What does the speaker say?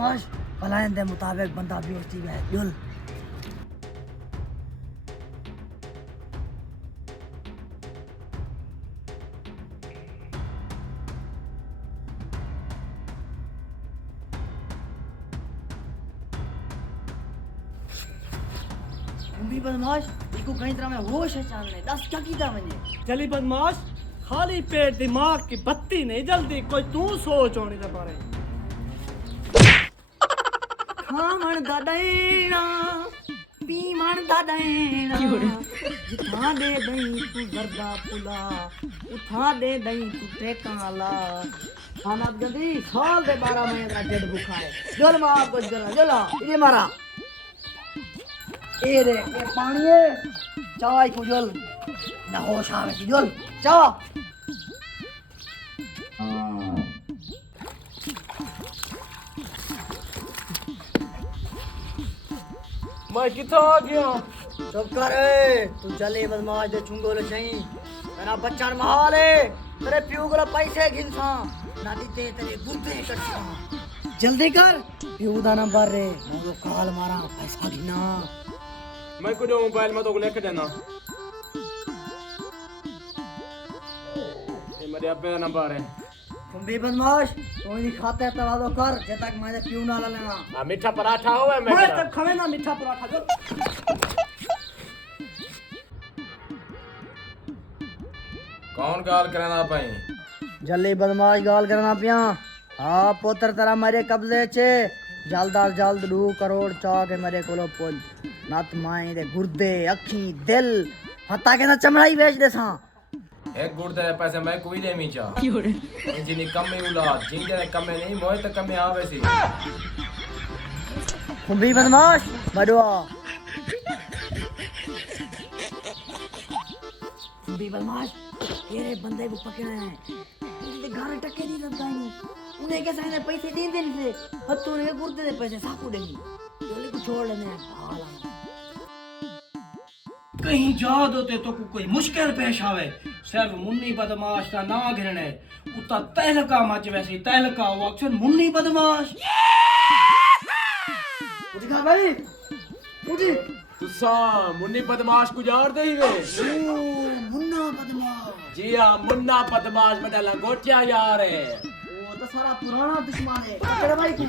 बदमाश पलायन दे मुताबिक बंदा बेइज्जती है जुल भी बदमाश इसको कहीं तरह में होश है चांदने दस क्या कीता मैंने चली बदमाश खाली पेट दिमाग की बत्ती नहीं जलती कोई तू सोच होने के बारे खामण दा डैणा पीमण दा डैणा जिथा दे दई तू जरदा पुला उठा दे दई तू टेकाला खाना गंदी साल दे 12 महीने का डेढ़ भूखा है जल मां कुछ करना जला ये मारा ए रे ये पानी है चाय को जल ना होश आवे की जल चा मैं किथा आ गया चुप कर तू चले बदमाश दे चुंगो ले सही मेरा बच्चा महाल है तेरे प्यू को पैसे गिनसा ना दीते तेरे गुर्दे कटसा जल्दी कर प्यू दा नंबर रे मैं तो कॉल मारा पैसा गिना मैं को जो मोबाइल में तो लेके देना ये मेरे अब्बे का नंबर है तुम भी बदमाश तू नहीं खाते तवा दो कर जब तक मैं प्यू ना लेना ना मीठा पराठा होवे मैं तक खावे ना मीठा पराठा जो कौन गाल करना पाई जल्दी बदमाश गाल करना पिया हाँ पुत्र तेरा मेरे कब्जे चे जल्द जल्द 2 करोड़ चाह के मेरे कोलो पुल नत माई दे गुर्दे अखी दिल हत्ता के ना चमड़ाई बेच दे सा एक गुड़ दे पैसे मैं कोई ले मीचा जिनी कम ही उला जिंगे कम नहीं मोए तो कम आवे सी तुम भी बदमाश बड़वा तुम भी बदमाश तेरे बंदे को पकड़ना है तेरे घर टके नहीं लगता नहीं उन्हें कैसे ने पैसे दे देने से हत्तू ने गुर्दे दे पैसे साकू देंगी चले को छोड़ लेने हाल कहीं जाद होते तो कोई मुश्किल पेश आवे सिर्फ मुन्नी बदमाश का ना गिरने उता तहलका मच वैसी तहलका वो अक्सर मुन्नी बदमाश उठा भाई उठी तुसा मुन्नी बदमाश को जार दे ही वे मुन्ना बदमाश जी हां मुन्ना बदमाश बड़ा लंगोटिया यार है वो तो सारा पुराना दुश्मन है तेरे भाई की